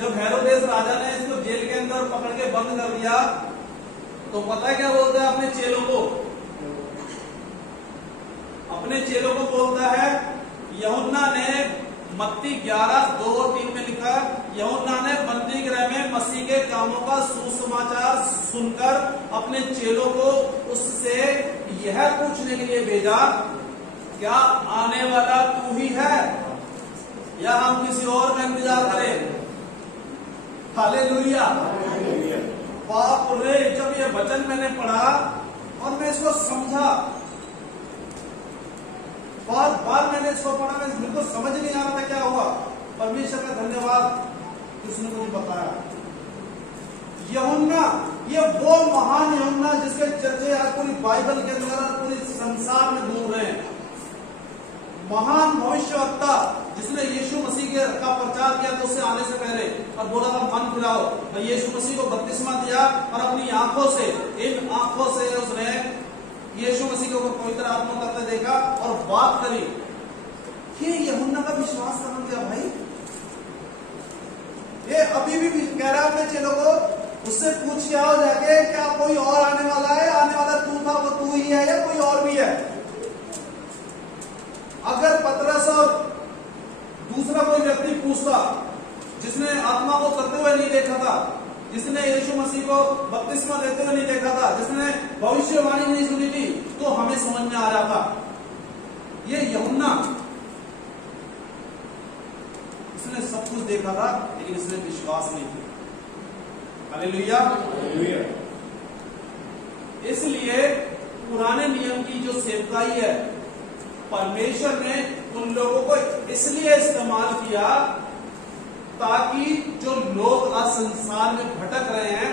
जब हेरोदेस राजा ने इसको जेल के अंदर पकड़ के बंद कर दिया, तो पता है क्या बोलता है अपने चेलों को? अपने चेलों को बोलता है, यूहन्ना ने मत्ती 11:2-3 में लिखा, यूहन्ना ने बंदी गृह में मसीह के कामों का सुसमाचार सुनकर अपने चेलों को उससे यह पूछने के लिए भेजा, क्या आने वाला तू ही है या हम किसी और का इंतजार करें? हालेलुया। बाप रे, जब यह वचन मैंने पढ़ा और मैं इसको समझा, बार बार मैंने इसको पढ़ा, मैं बिल्कुल समझ नहीं आ रहा था क्या हुआ। परमेश्वर का धन्यवाद, उसने मुझे बताया। यूहन्ना, ये वो महान यूहन्ना जिसके चर्चे आज पूरी बाइबल के अंदर और पूरे संसार में घूम रहे हैं। महान भविष्यवक्ता जिसने यीशु मसीह का प्रचार किया था उससे आने से पहले, और बोला था मन फिराओ, और यीशु मसीह को बपतिस्मा दिया और अपनी आंखों से, इन आंखों से उसने यीशु मसीह के ऊपर पवित्र आत्मा करते देखा और बात करी। ये यूहन्ना का विश्वास करना क्या भाई? ये अभी भी कह रहा है अपने चेलों को, उससे पूछ के आओ जाके, क्या कोई और आने वाला है? आने वाला तू था, वो तू ही है या कोई और भी है? अगर पतरस और दूसरा कोई व्यक्ति पूछता जिसने आत्मा को करते हुए नहीं देखा था, जिसने यीशु मसीह को बपतिस्मा देते हुए नहीं देखा था, जिसने भविष्यवाणी नहीं सुनी थी, तो हमें समझ में आ रहा था। ये यूहन्ना, इसने सब कुछ देखा था लेकिन इसने विश्वास नहीं किया। हालेलुया। इसलिए पुराने नियम की जो सेवकाई है, परमेश्वर ने उन लोगों को इसलिए इस्तेमाल किया ताकि जो लोग आज संसार में भटक रहे हैं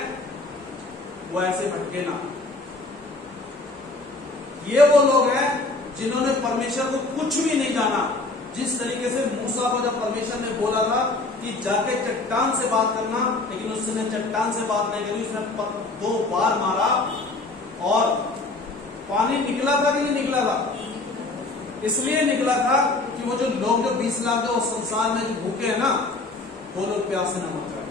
वो ऐसे भटके ना। ये वो लोग हैं जिन्होंने परमेश्वर को कुछ भी नहीं जाना। जिस तरीके से मूसा को जब परमेश्वर ने बोला था कि जाके चट्टान से बात करना, लेकिन उसने चट्टान से बात नहीं करी, उसने 2 बार मारा और पानी निकला था कि नहीं निकला था? इसलिए निकला था कि वो जो लोग, जो 20 लाख जो संसार में जो भूखे हैं ना, वो लोग प्यास से न मर जाए,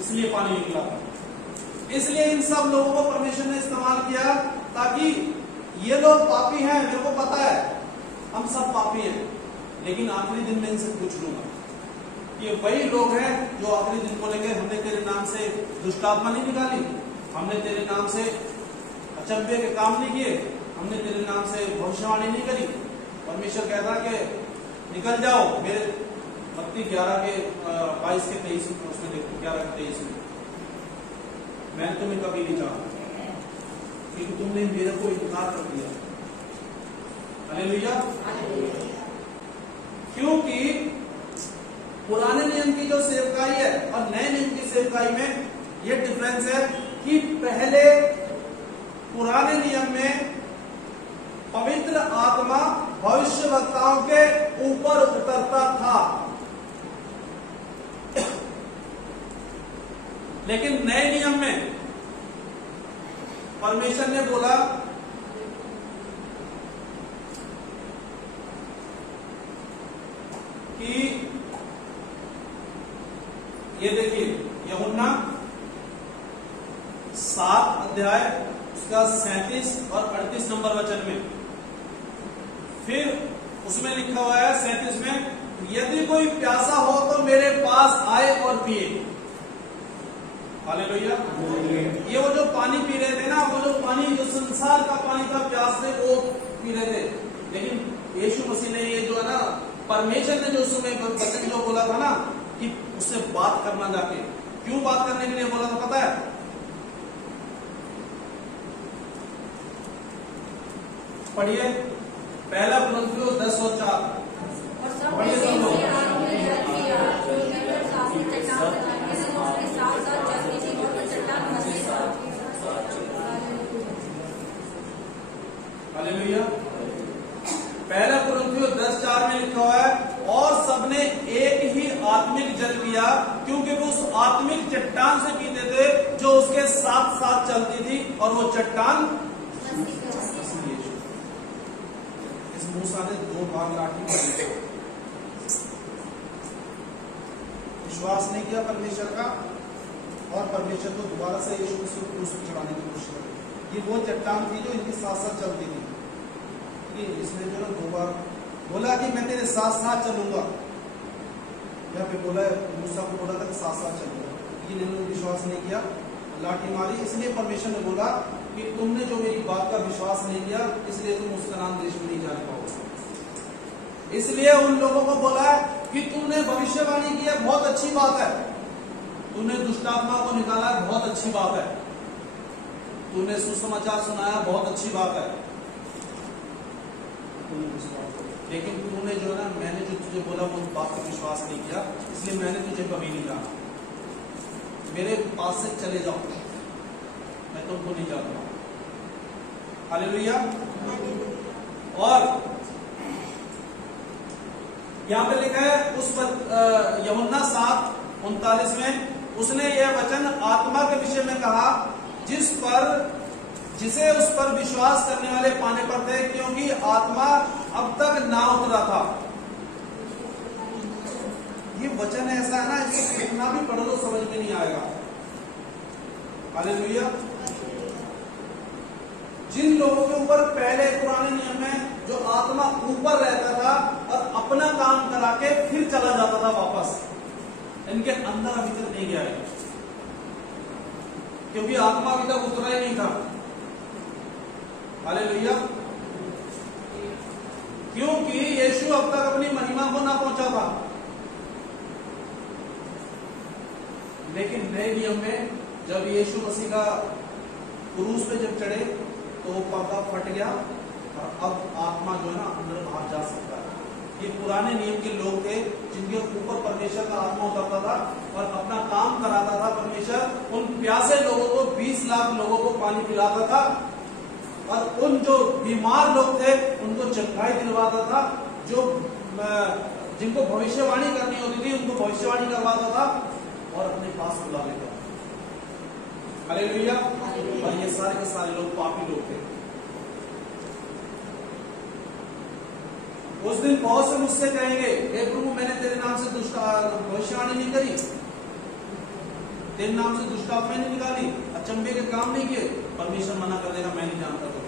इसलिए पानी निकला था। इसलिए इन सब लोगों को परमेश्वर ने इस्तेमाल किया ताकि ये लोग पापी हैं, मेरे को पता है, हम सब पापी हैं, लेकिन आखिरी दिन में इनसे पूछ लूंगा। ये वही लोग हैं जो आखिरी दिन को लेकर, हमने तेरे नाम से दुष्ट आत्मा नहीं निकाली, हमने तेरे नाम से अचंभे के काम नहीं किए, हमने तेरे नाम से भविष्यवाणी नहीं करी। परमेश्वर कहता कि निकल जाओ मेरे। मत्ती 11:22-23 में, उसमें देखो 11:23 में, मैंने तुम्हें कभी नहीं चाहा क्योंकि तुमने मेरे को इनकार कर दिया। हालेलुया। क्योंकि पुराने नियम की जो सेवकाई है और नए नियम की सेवकाई में ये डिफरेंस है कि पहले पुराने नियम में पवित्र आत्मा भविष्यवक्ताओं के ऊपर उतरता था, लेकिन नए नियम में परमेश्वर ने बोला कि ये देखिए यूहन्ना 7 अध्याय उसका 37 और 38 नंबर वचन में, फिर उसमें लिखा हुआ है 37 में, यदि कोई प्यासा हो तो मेरे पास आए और पिए। हालेलुया। ये वो जो पानी पी रहे थे ना, वो जो पानी जो संसार का पानी था, प्यास से वो पी रहे थे, लेकिन यीशु मसीह ने ये जो है ना, परमेश्वर ने जो उसमें वचन जो बोला था ना कि उससे बात करना जाके, क्यों बात करने के लिए बोला था पता है? पढ़िए पहला कुरिन्थियों 10:4। और सब ने एक ही आग में जल किया, जो लेकर सामने चट्टान बनाने से उसके साथ साथ जलती थी और वह चट्टान बन गई। हालेलुया। पहला कुरिन्थियों 10:4 में लिखा हुआ है, और सबने एक ही आत्मिक जल पिया, क्योंकि वो उस आत्मिक चट्टान से पीते थे जो उसके साथ साथ चलती थी, और वो चट्टान इस मूसा ने 2 भाग लाठी कर विश्वास नहीं किया परमेश्वर का, और परमेश्वर को दोबारा से यीशु मसीह को क्रूस पर चढ़ाने की कोशिश की। ये वो चट्टान थी जो इनके साथ साथ चलती थी। इसने जो ना 2 बार बोला कि मैं तेरे साथ साथ चलूंगा, यहाँ पे बोला मूसा को बोला था कि साथ साथ चलूंगा, लेकिन इन्होंने विश्वास नहीं किया, लाठी मारी। इसलिए परमेश्वर ने बोला कि तुमने जो मेरी बात का विश्वास नहीं किया, इसलिए तुम उस कनान देश में नहीं जा पाओगे। इसलिए उन लोगों को बोला कि तुमने भविष्यवाणी की है, बहुत अच्छी बात है, तूने दुष्टात्मा को निकाला है, बहुत अच्छी बात है, तूने सुसमाचार सुनाया, बहुत अच्छी बात है, लेकिन तूने जो ना, मैंने जो तुझे बोला वो बात पर विश्वास नहीं किया, इसलिए मैंने तुझे कभी नहीं कहा मेरे पास से चले जाओ, मैं तुमको नहीं जानता। हालेलुया। और यहां पे लिखा है उस यूहन्ना 7:39 में उसने यह वचन आत्मा के विषय में कहा, जिसे उस पर विश्वास करने वाले पाने पर थे, क्योंकि आत्मा अब तक ना उतरा था। ये वचन ऐसा है ना, इसको कितना भी पढ़ो तो समझ में नहीं आएगा। हालेलुया। जिन लोगों के ऊपर पहले पुराने नियम में जो आत्मा ऊपर रहता था और अपना काम करा के फिर चला जाता था वापस, इनके अंदर अभी तक नहीं गया है, क्योंकि आत्मा अभी तक उतरा ही नहीं था। हालेलुया। क्योंकि यीशु अब तक अपनी महिमा को ना पहुंचा था, लेकिन नए नियम में जब यीशु मसीह का क्रूस पे जब चढ़े तो वो पर्दा फट गया, और अब आत्मा जो है ना अंदर बाहर जा सकता है। ये पुराने नियम के लोग थे जिनके ऊपर परमेश्वर का आत्मा उतरता था और अपना काम कराता था परमेश्वर। उन प्यासे लोगों को 20 लाख लोगों को पानी पिलाता था, और उन जो बीमार लोग थे उनको चंगाई दिलवाता था, जो जिनको भविष्यवाणी करनी होती थी उनको भविष्यवाणी करवाता था, और अपने पास बुला लेता था। हालेलुया। और ये सारे के सारे लोग पापी लोग थे। उस दिन बहुत से मुझसे कहेंगे, हे प्रभु मैंने तेरे नाम से भविष्यवाणी नहीं करी, तेरे नाम से दुष्टात्मा नहीं निकाली, अचंभे के काम नहीं किए। परमेश्वर मना कर देगा, मैं नहीं जानता तुम,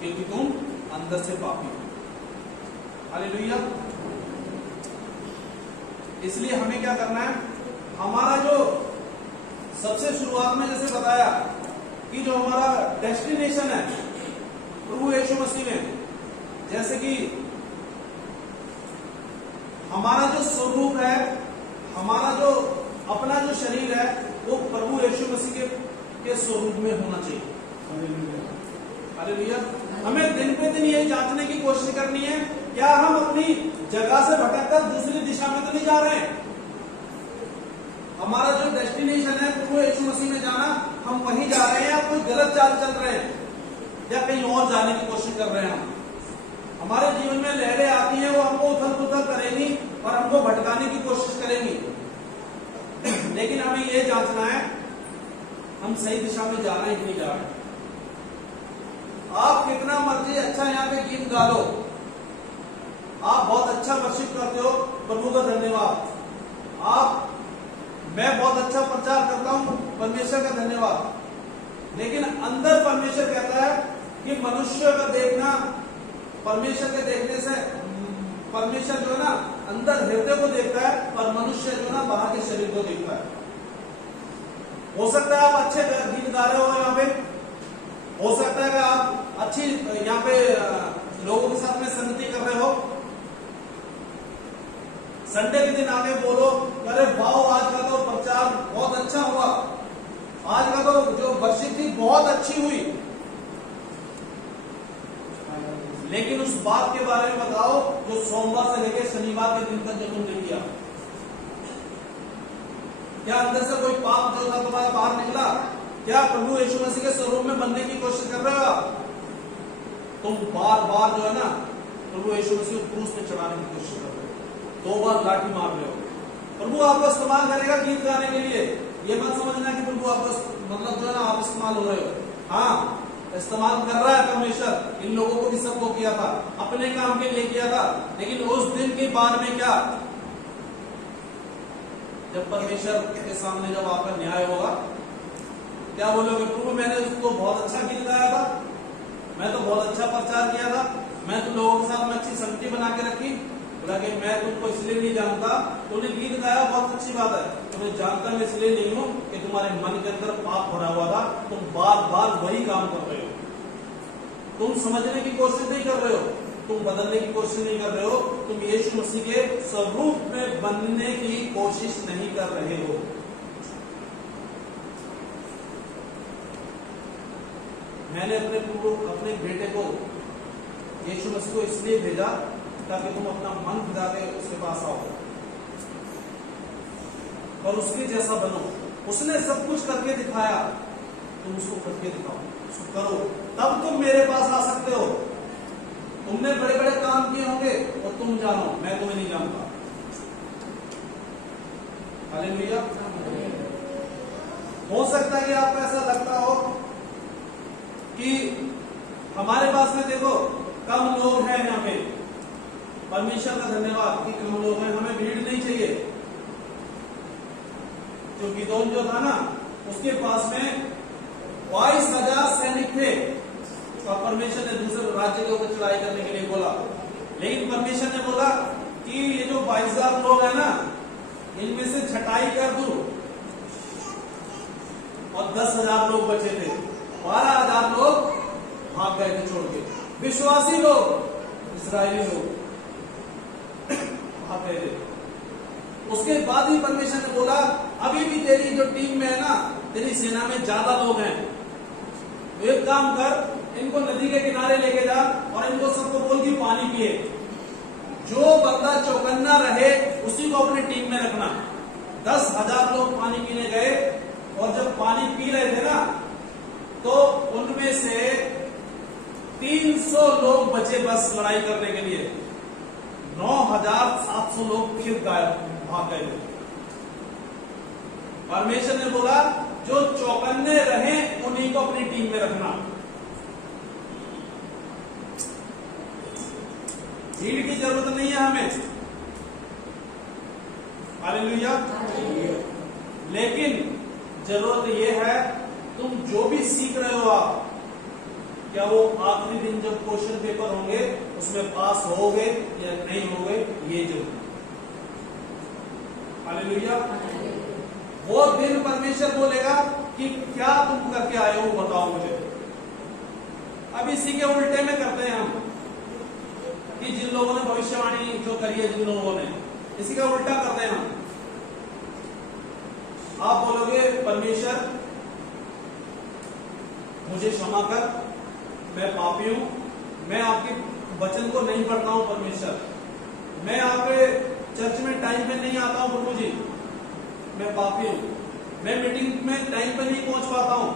क्योंकि तुम अंदर से पापी हो। हालेलुया। इसलिए हमें क्या करना है, हमारा जो सबसे शुरुआत में जैसे बताया कि जो हमारा डेस्टिनेशन है प्रभु यीशु मसीह में, जैसे कि हमारा जो स्वरूप है, हमारा जो अपना जो शरीर है वो प्रभु यीशु मसीह के स्वरूप में होना चाहिए। हालेलुया। हमें दिन पे दिन यही जांचने की कोशिश करनी है, क्या हम अपनी जगह से भटककर दूसरी दिशा में तो नहीं जा रहे हैं। हमारा जो डेस्टिनेशन है प्रभु यीशु मसीह में जाना, हम वहीं जा रहे हैं या कोई गलत चाल चल रहे हैं, या कहीं और जाने की कोशिश कर रहे हैं। हमारे जीवन में लहरें आती हैं, वो हमको उथल पुथल करेंगी और हमको भटकाने की कोशिश करेंगी, लेकिन हमें ये जांचना है हम सही दिशा में जा रहे हैं कि नहीं जा रहे हैं। आप कितना मर्जी अच्छा यहाँ पे गीत गा लो, आप बहुत अच्छा वर्शिप करते हो, प्रभु का धन्यवाद। मैं बहुत अच्छा प्रचार करता हूँ, परमेश्वर का धन्यवाद। लेकिन अंदर परमेश्वर कहता है कि मनुष्य का देखना, परमेश्वर के देखने से, परमेश्वर जो है ना अंदर हृदय को देखता है और मनुष्य जो है ना बाहर के शरीर को देखता है। हो सकता है आप अच्छे गीत गा रहे हो यहाँ पे, हो सकता है कि आप अच्छी यहाँ पे लोगों के साथ में संगति कर रहे हो, संडे के दिन आके बोलो अरे वाह आज का तो प्रचार बहुत अच्छी हुई, लेकिन उस बात के बारे में बताओ जो सोमवार से लेकर शनिवार के दिन तक जो तुमने किया। क्या अंदर से कोई पाप जो था तुम्हारा बाहर निकला? क्या प्रभु यीशु मसीह के स्वरूप में बनने की कोशिश कर रहे हो आप? तुम बार बार जो है ना प्रभु यीशु मसीह को क्रूस पे चढ़ाने की कोशिश कर रहे हो, 2 बार लाठी मार रहे हो। प्रभु आपको इस्तेमाल करेगा गीत गाने के लिए, ये मत समझना कि प्रभु आपको मतलब जो है ना आप इस्तेमाल हो रहे हो। हाँ, इस्तेमाल कर रहा है परमेश्वर। इन लोगों को भी सबको किया था, अपने काम के लिए किया था, लेकिन उस दिन के बाद में क्या, जब परमेश्वर के सामने जब आपका न्याय होगा, क्या बोलोगे? प्रभु मैंने उसको बहुत अच्छा गीत गाया था, मैं तो बहुत अच्छा प्रचार किया था, मैं तो लोगों के साथ में अच्छी संगति बना के रखी। बोला कि मैं तुमको इसलिए नहीं जानता, तूने गीत गाया बहुत अच्छी बात है, तुम्हें जानता मैं इसलिए नहीं हूं कि तुम्हारे मन के अंदर पाप भरा हुआ था, तुम बार बार वही काम कर रहे हो, तुम समझने की कोशिश नहीं कर रहे हो, तुम बदलने की कोशिश नहीं कर रहे हो, तुम यीशु मसीह के स्वरूप में बनने की कोशिश नहीं कर रहे हो। मैंने अपने बेटे को यीशु मसीह को इसलिए भेजा ताकि तुम अपना मन फिरा के उसके पास आओ और उसके जैसा बनो। उसने सब कुछ करके दिखाया, तुम उसको करके दिखाओ, उसको करो, तब तुम मेरे पास आ सकते हो। तुमने बड़े बड़े काम किए होंगे और तुम जानो, मैं तुम्हें नहीं जानता। हालेलुया। हो सकता है कि आपको ऐसा लगता हो कि हमारे पास में देखो कम लोग हैं यहाँ पे, परमेश्वर का धन्यवाद कि कम लोग हैं, हमें भीड़ नहीं चाहिए। जो गिदोन जो था ना, उसके पास में 22,000 सैनिक थे और परमेश्वर ने दूसरे राज्य के ऊपर चढ़ाई करने के लिए बोला, लेकिन परमेश्वर ने बोला कि ये जो 22,000 लोग हैं ना, इनमें से छटाई कर दूं, और 10,000 लोग बचे थे, 12,000 लोग भाग गए थे छोड़ के, विश्वासी लोग, इस्राएली लोग भाग गए थे। उसके बाद ही परमेश्वर ने बोला अभी भी तेरी जो टीम में है ना, तेरी सेना में ज्यादा लोग हैं, तो एक काम कर, इनको नदी के किनारे लेके जा और इनको सबको बोल कि पानी पिए। जो बंदा चौकन्ना रहे उसी को अपनी टीम में रखना। 10,000 लोग पानी पीने गए और जब पानी पी रहे थे ना, तो उनमें से 300 लोग बचे बस लड़ाई करने के लिए, 9,700 लोग फिर गायब भाग गए। परमेश्वर ने बोला जो चौकन्ने रहे उन्हीं को अपनी टीम में रखना। भीड़ की जरूरत नहीं है हमें, हालेलुया। लेकिन जरूरत यह है तुम जो भी सीख रहे हो आप, क्या वो आखिरी दिन जब क्वेश्चन पेपर होंगे उसमें पास होगे या नहीं होगे, ये जरूरी। हालेलुया। वो दिन परमेश्वर बोलेगा कि क्या तुम करके आए हो बताओ मुझे। अब इसी के उल्टे में करते हैं हम कि जिन लोगों ने भविष्यवाणी जो करी है, जिन लोगों ने, इसी का उल्टा करते हैं हम। आप बोलोगे परमेश्वर मुझे क्षमा कर, मैं पापी हूं, मैं आपके वचन को नहीं पढ़ता हूं परमेश्वर, मैं आपके चर्च में टाइम पे नहीं आता हूं प्रभु जी, मैं पापी हूं, मैं मीटिंग में टाइम पे नहीं पहुंच पाता हूं,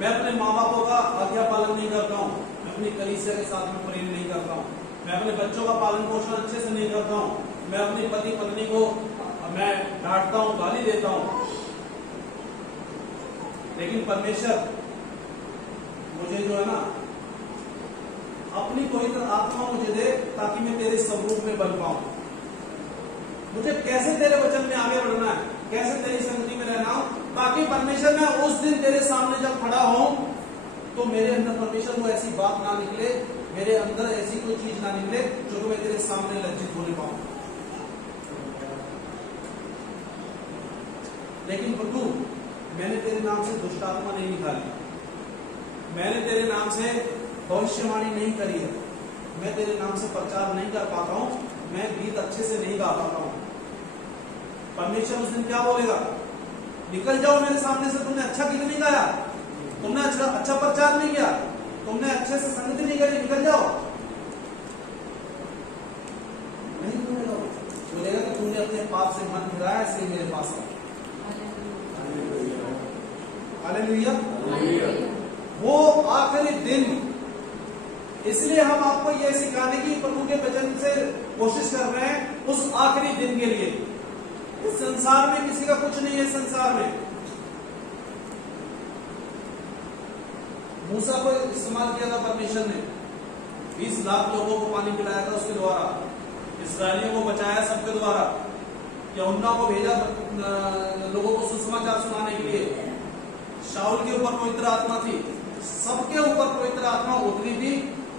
मैं अपने माँ बापों का आज्ञा पालन नहीं करता हूं, मैं अपनी कलीसिया के साथ में प्रेम नहीं करता हूं, मैं अपने बच्चों का पालन पोषण अच्छे से नहीं करता हूं, मैं अपनी पति पत्नी को मैं डांटता हूं, गाली देता हूं। लेकिन परमेश्वर मुझे जो है ना अपनी पवित्र आत्मा मुझे दे ताकि मैं तेरे स्वरूप में बन पाऊं। मुझे कैसे तेरे वचन में आगे बढ़ना है, कैसे तेरी संगति में रहना हो, ताकि परमेश्वर मैं उस दिन तेरे सामने जब खड़ा हूं तो मेरे अंदर परमेश्वर वो ऐसी बात ना निकले, मेरे अंदर ऐसी कोई चीज ना निकले जो मैं तेरे सामने लज्जित होने पाऊं। लेकिन प्रभु मैंने तेरे नाम से दुष्ट आत्मा नहीं निकाली, मैंने तेरे नाम से भविष्यवाणी नहीं करी है, मैं तेरे नाम से प्रचार नहीं कर पाता हूं, मैं गीत अच्छे से नहीं गा पाता हूं। परमेश्वर उस दिन क्या बोलेगा? निकल जाओ मेरे सामने से, तुमने अच्छा गीत नहीं गाया, तुमने अच्छा प्रचार नहीं किया, तुमने अच्छे से संगति नहीं करी, निकल जाओ। नहीं बोलेगा, बोलेगा कि तुमने अपने पाप से मन फिराया, इसलिए मेरे पास आओ। हालेलुया। वो आखिरी दिन, इसलिए हम आपको यह सिखाने की प्रभु के वचन से कोशिश कर रहे हैं, उस आखिरी दिन के लिए। इस संसार में किसी का कुछ नहीं है। संसार में मूसा को इस्तेमाल किया था परमेश्वर ने, 20 लाख लोगों को पानी पिलाया था उसके द्वारा, इस्राएलियों को बचाया सबके द्वारा, यूहन्ना को भेजा लोगों को सुसमाचार सुनाने के लिए। शाऊल के ऊपर पवित्र आत्मा थी, सबके ऊपर पवित्र आत्मा उतरी थी,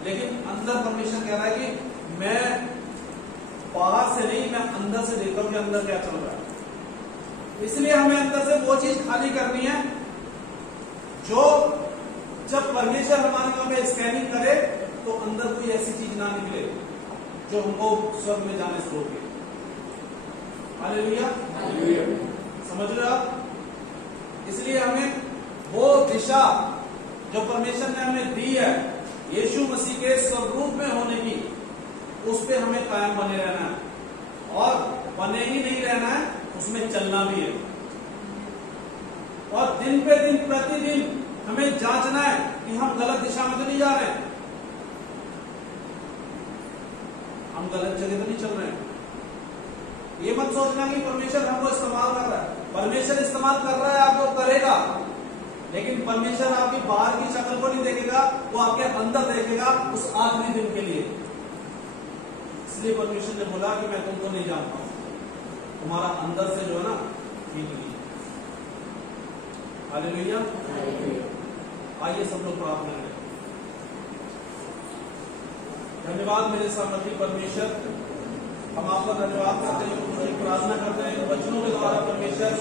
लेकिन अंदर परमेश्वर कह रहा है कि मैं बाहर से नहीं, मैं अंदर से देखता हूं कि अंदर क्या चल रहा है। इसलिए हमें अंदर से वो चीज खाली करनी है जो जब परमेश्वर हमारे काम में स्कैनिंग करे तो अंदर कोई ऐसी चीज ना निकले जो हमको स्वर्ग में जाने से रोके। हालेलुया। समझ रहे आप? इसलिए हमें वो दिशा जो परमेश्वर ने हमें दी है यीशु मसीह के स्वरूप में होने की, उस पे हमें कायम बने रहना है, और बने ही नहीं रहना है, उसमें चलना भी है। और दिन पे दिन प्रतिदिन हमें जांचना है कि हम गलत दिशा में तो नहीं जा रहे हैं, हम गलत जगह तो नहीं चल रहे हैं। ये मत सोचना कि परमेश्वर हमको इस्तेमाल कर रहा है। परमेश्वर इस्तेमाल कर रहा है, आपको करेगा, लेकिन परमेश्वर आपकी बाहर की शक्ल को नहीं देखेगा, वो आपके अंदर देखेगा उस आखिरी दिन के लिए। इसलिए परमेश्वर ने बोला कि मैं तुमको नहीं जानता हूं, तुम्हारा अंदर से जो है ना ठीक नहीं। हालेलुया। आइए सब लोग प्रार्थना करें। धन्यवाद मेरे सामर्थी परमेश्वर, हम आपका धन्यवाद करते हैं, तुझे प्रार्थना करते हैं वचनों के द्वारा परमेश्वर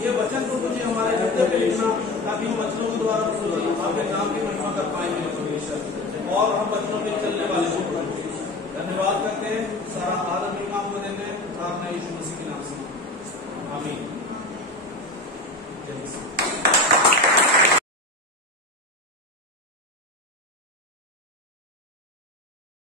ये वचन को तुझे हमारे हृदय पे लिखना, ताकि हम वचनों के द्वारा आपके नाम की महिमा कर पाएंगे परमेश्वर, और हम वचनों पे चलने वाले हैं। धन्यवाद